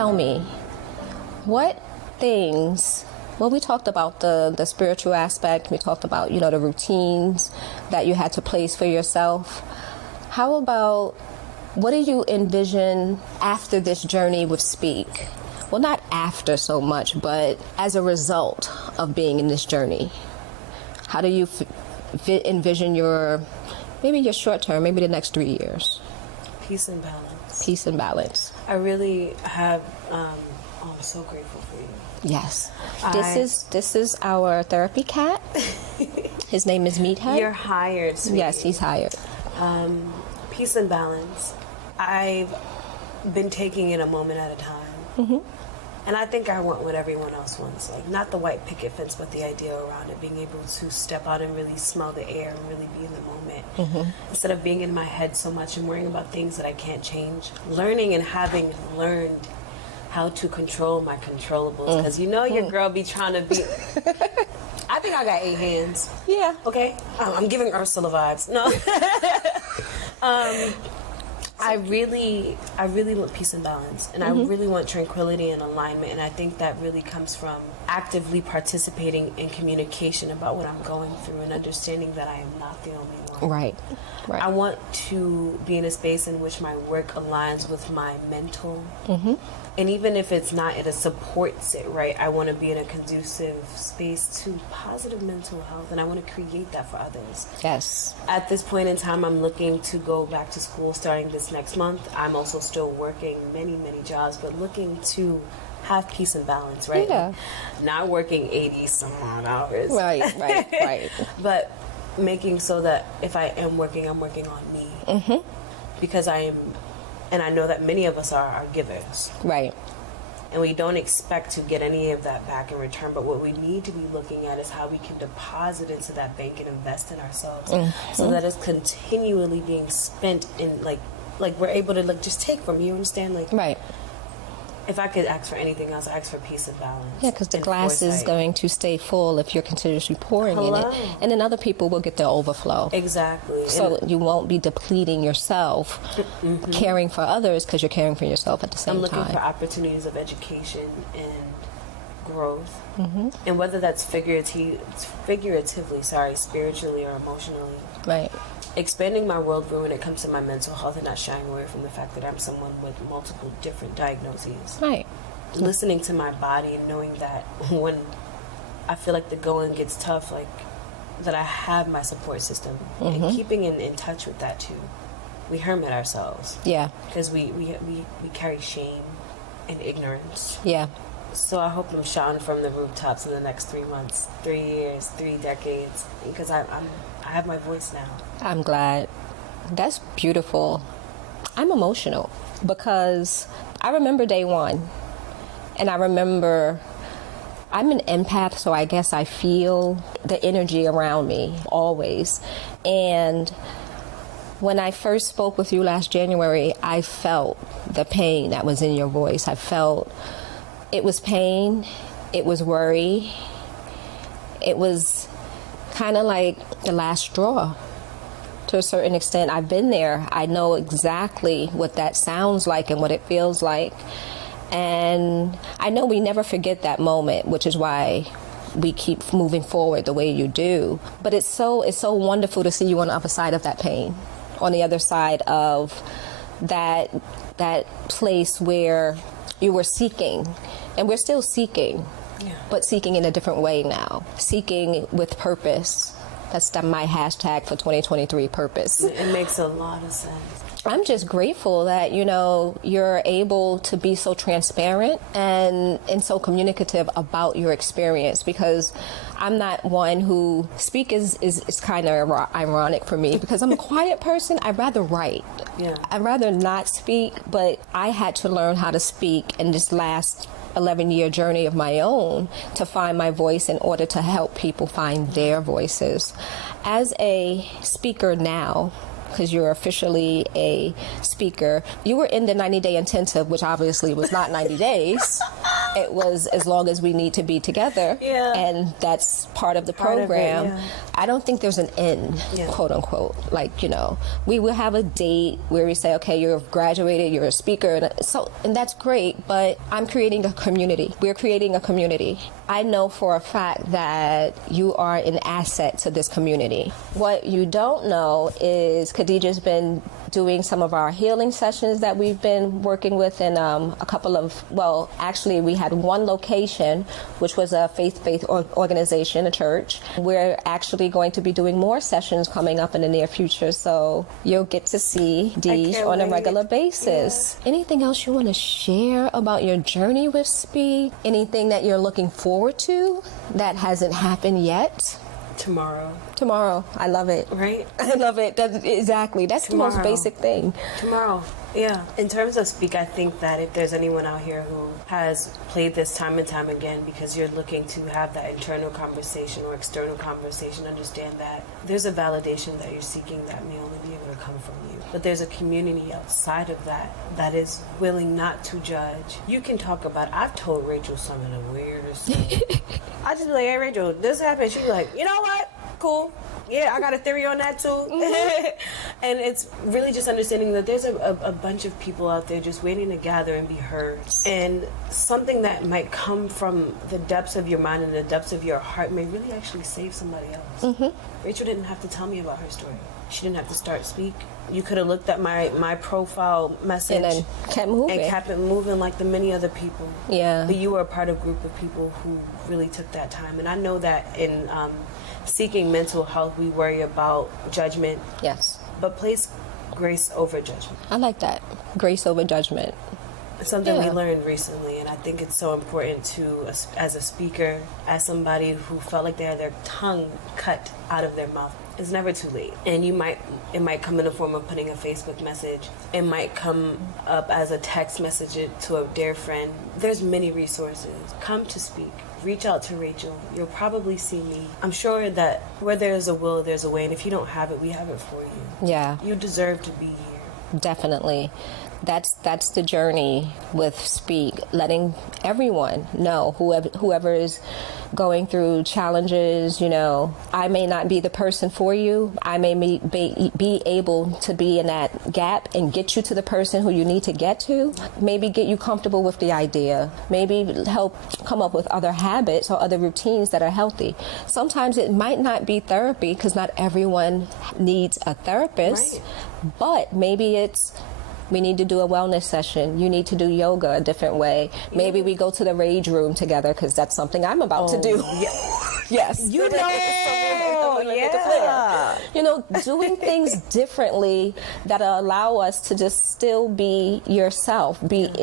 tell me, what things, well, we talked about the spiritual aspect. We talked about, the routines that you had to place for yourself. How about, what do you envision after this journey with Speak? Well, not after so much, but as a result of being in this journey. How do you envision maybe your short term, maybe the next 3 years? Peace and balance. Peace and balance. I really have, I'm so grateful for you. Yes. This is our therapy cat. His name is Meathead. You're hired, sweetie. Yes, he's hired. Peace and balance. I've been taking it a moment at a time. Mm-hmm. And I think I want what everyone else wants. Like, not the white picket fence, but the idea around it. Being able to step out and really smell the air and really be in the moment. Mm-hmm. Instead of being in my head so much and worrying about things that I can't change. Learning and having learned how to control my controllables. Because your girl be trying to be... I think I got 8 hands. Yeah. Okay? I'm giving Ursula vibes. No. I really want peace and balance, and I really want tranquility and alignment, and I think that really comes from actively participating in communication about what I'm going through and understanding that I am not the only one. Right. I want to be in a space in which my work aligns with my mental, and even if it's not, it supports it, right? I want to be in a conducive space to positive mental health, and I want to create that for others. Yes. At this point in time, I'm looking to go back to school starting this next month. I'm also still working many, many jobs, but looking to have peace and balance, right? Yeah. Not working 80 some odd hours. Right. But making so that if I am working, I'm working on me. Because I am, and I know that many of us are givers. Right. And we don't expect to get any of that back in return. But what we need to be looking at is how we can deposit into that bank and invest in ourselves so that it's continually being spent in, like we're able to just take from you, understand? Right. If I could ask for anything else, I ask for peace and balance. Yeah, because the glass is going to stay full if you're continuously pouring in it. And then other people will get their overflow. Exactly. So you won't be depleting yourself, caring for others, because you're caring for yourself at the same time. I'm looking for opportunities of education and growth. And whether that's figuratively, spiritually or emotionally. Right. Expanding my worldview when it comes to my mental health and not shying away from the fact that I'm someone with multiple different diagnoses. Right. Listening to my body and knowing that when I feel like the going gets tough, that I have my support system. And keeping in touch with that too. We hermit ourselves. Yeah. Because we carry shame and ignorance. Yeah. So I hope I'm shouting from the rooftops in the next 3 months, 3 years, 3 decades, because I have my voice now. I'm glad. That's beautiful. I'm emotional because I remember day one, and I remember I'm an empath, so I guess I feel the energy around me always. And when I first spoke with you last January, I felt the pain that was in your voice. I felt it was pain, it was worry, it was kind of like the last straw. To a certain extent, I've been there. I know exactly what that sounds like and what it feels like. And I know we never forget that moment, which is why we keep moving forward the way you do. But it's so wonderful to see you on the other side of that pain, on the other side of that place where you were seeking, and we're still seeking, but seeking in a different way now. Seeking with purpose. That's my hashtag for 2023, purpose. It makes a lot of sense. I'm just grateful that, you're able to be so transparent and so communicative about your experience, because I'm not one who speak is kind of ironic for me, because I'm a quiet person. I'd rather write. Yeah. I'd rather not speak, but I had to learn how to speak in this last 11-year journey of my own to find my voice in order to help people find their voices. As a speaker now, because you're officially a speaker, you were in the 90-day intensive, which obviously was not 90 days. It was as long as we need to be together. Yeah. And that's part of the Part of it, program. yeah. I don't think there's an end, Yeah. quote unquote. Like, we will have a date where we say, okay, you're graduated, you're a speaker, and that's great, but I'm creating a community. We're creating a community. I know for a fact that you are an asset to this community. What you don't know is Khadijah's been doing some of our healing sessions that we've been working with in a couple of, actually we had one location, which was a faith-based organization, a church. We're actually going to be doing more sessions coming up in the near future, so you'll get to see Deej on a regular basis. Yeah. Anything else you want to share about your journey with Speak? Anything that you're looking forward to that hasn't happened yet? Tomorrow. I love it. Right? I love it. Exactly. That's tomorrow. The most basic thing. Tomorrow. Yeah. In terms of Speak, I think that if there's anyone out here who has played this time and time again because you're looking to have that internal conversation or external conversation, understand that there's a validation that you're seeking that may only be able to come from you. But there's a community outside of that is willing not to judge. You can talk about it. I've told Rachel some of the weirdest things. I just be like, hey, Rachel, this happened. She's like, you know what? Cool. Yeah, I got a theory on that too. And it's really just understanding that there's a bunch of people out there just waiting to gather and be heard. And something that might come from the depths of your mind and the depths of your heart may really actually save somebody else. Mm-hmm. Rachel didn't have to tell me about her story. She didn't have to start Speak. You could have looked at my profile message and then kept it moving like the many other people. Yeah. But you were a part of a group of people who really took that time. And I know that in seeking mental health, we worry about judgment. Yes. But place grace over judgment. I like that. Grace over judgment. It's something we learned recently, and I think it's so important to, as a speaker, as somebody who felt like they had their tongue cut out of their mouth. It's never too late. And it might come in the form of putting a Facebook message. It might come up as a text message to a dear friend. There's many resources. Come to Speak. Reach out to Rachel. You'll probably see me. I'm sure that where there's a will, there's a way. And if you don't have it, we have it for you. Yeah. You deserve to be here. Definitely. That's the journey with Speak, letting everyone know, whoever is going through challenges. I may not be the person for you. I may be able to be in that gap and get you to the person who you need to get to. Maybe get you comfortable with the idea. Maybe help come up with other habits or other routines that are healthy. Sometimes it might not be therapy because not everyone needs a therapist, right. But maybe it's, we need to do a wellness session. You need to do yoga a different way. Maybe we go to the rage room together because that's something I'm about to do. Yes. Doing things differently that allow us to just still be yourself, be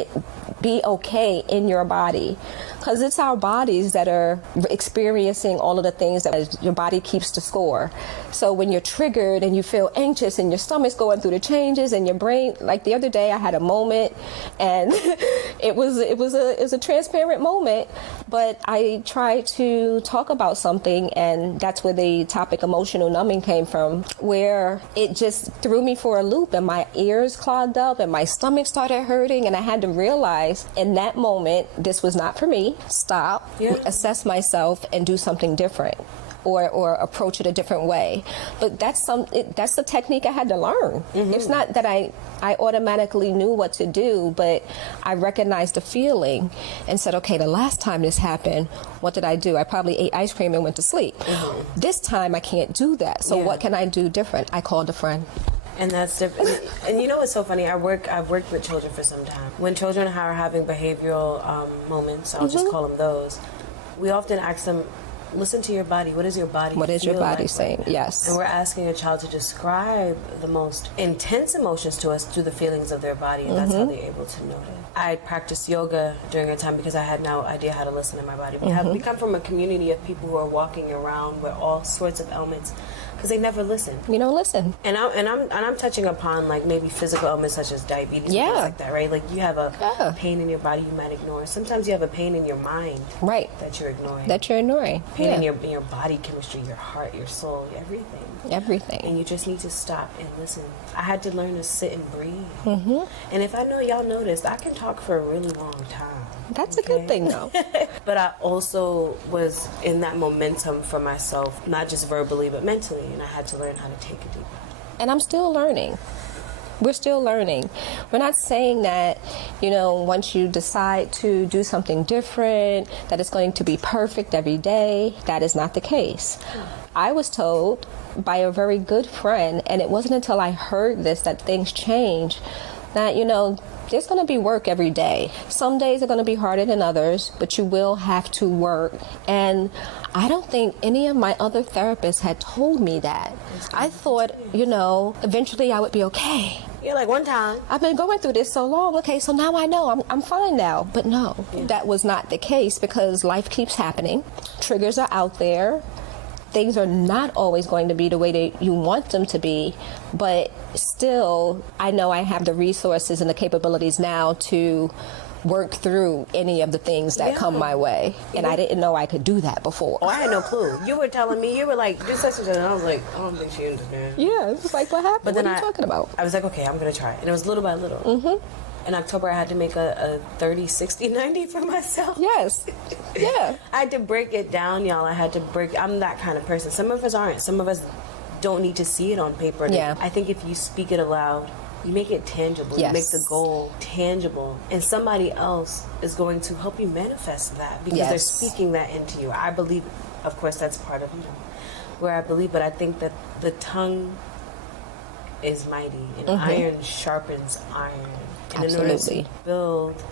okay in your body. Because it's our bodies that are experiencing all of the things that your body keeps to score. So when you're triggered and you feel anxious and your stomach's going through the changes and your brain, like the other day I had a moment and it was a transparent moment, but I tried to talk about something, and that's where the topic emotional numbing came from, where it just threw me for a loop and my ears clogged up and my stomach started hurting, and I had to realize in that moment this was not for me. Stop, assess myself, and do something different, or approach it a different way. But that's the technique I had to learn. Mm-hmm. It's not that I automatically knew what to do, but I recognized the feeling and said, okay, the last time this happened, what did I do? I probably ate ice cream and went to sleep. Mm-hmm. This time I can't do that. So what can I do different? I called a friend. And that's different. And you know what's so funny? I've worked with children for some time. When children are having behavioral moments, I'll just call them those, we often ask them, listen to your body. What is your body What is your body saying? Yes. And we're asking a child to describe the most intense emotions to us through the feelings of their body, and that's how they're able to know it. I practiced yoga during a time because I had no idea how to listen to my body. We come from a community of people who are walking around with all sorts of ailments because they never listen. We don't listen. And I'm touching upon like maybe physical ailments such as diabetes and things like that, right? Like you have a pain in your body you might ignore. Sometimes you have a pain in your mind, right, that you're ignoring. Pain in your body chemistry, your heart, your soul, everything. And you just need to stop and listen. I had to learn to sit and breathe. Mm-hmm. And if I know y'all noticed, I can talk for a really long time. That's a good thing, though. But I also was in that momentum for myself, not just verbally, but mentally. And I had to learn how to take a deep breath. And I'm still learning. We're still learning. We're not saying that, once you decide to do something different, that it's going to be perfect every day. That is not the case. I was told by a very good friend, and it wasn't until I heard this that things change, that, there's going to be work every day. Some days are going to be harder than others, but you will have to work. And I don't think any of my other therapists had told me that. I thought, eventually I would be okay. Yeah, like one time. I've been going through this so long. Okay, so now I know I'm fine now. But no, that was not the case, because life keeps happening. Triggers are out there. Things are not always going to be the way that you want them to be, but still, I know I have the resources and the capabilities now to work through any of the things that come my way. And I didn't know I could do that before. Oh, I had no clue. You were telling me, you were like, do such and such, and I was like, I don't think she understands. Yeah, it was like, what happened? But then what are you talking about? I was like, okay, I'm going to try it. And it was little by little. Mm-hmm. In October, I had to make a 30, 60, 90 for myself. Yes. Yeah. I had to break it down, y'all. I'm that kind of person. Some of us aren't. Some of us don't need to see it on paper. Yeah. I think if you speak it aloud, you make it tangible. Yes. You make the goal tangible. And somebody else is going to help you manifest that, because they're speaking that into you. I believe, of course, that's part of where I believe, but I think that the tongue is mighty, and iron sharpens iron. And in order to build,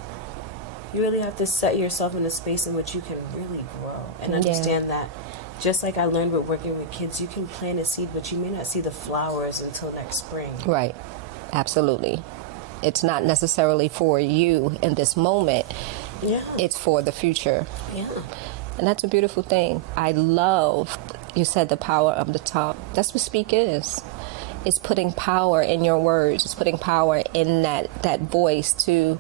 you really have to set yourself in a space in which you can really grow and understand that, just like I learned with working with kids, you can plant a seed, but you may not see the flowers until next spring. Right. Absolutely. It's not necessarily for you in this moment. Yeah. It's for the future. Yeah. And that's a beautiful thing. I love, you said, the power of the tongue. That's what speak is. It's putting power in your words. It's putting power in that voice to...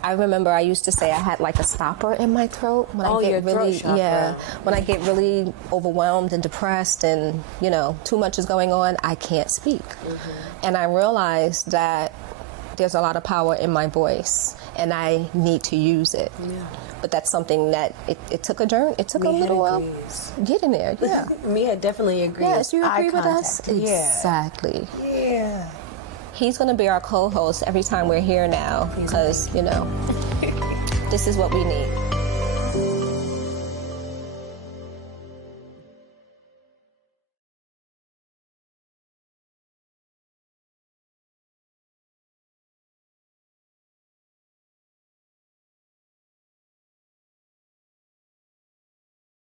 I remember I used to say I had like a stopper in my throat when I get really, when I get really overwhelmed and depressed and, too much is going on, I can't speak. And I realized that there's a lot of power in my voice and I need to use it. Yeah. But that's something that it took a journey. It took a little while getting there. Yeah. Mia definitely agrees. Yes, you agree with us? Yeah. Exactly. Yeah. He's going to be our co-host every time we're here now because, this is what we need.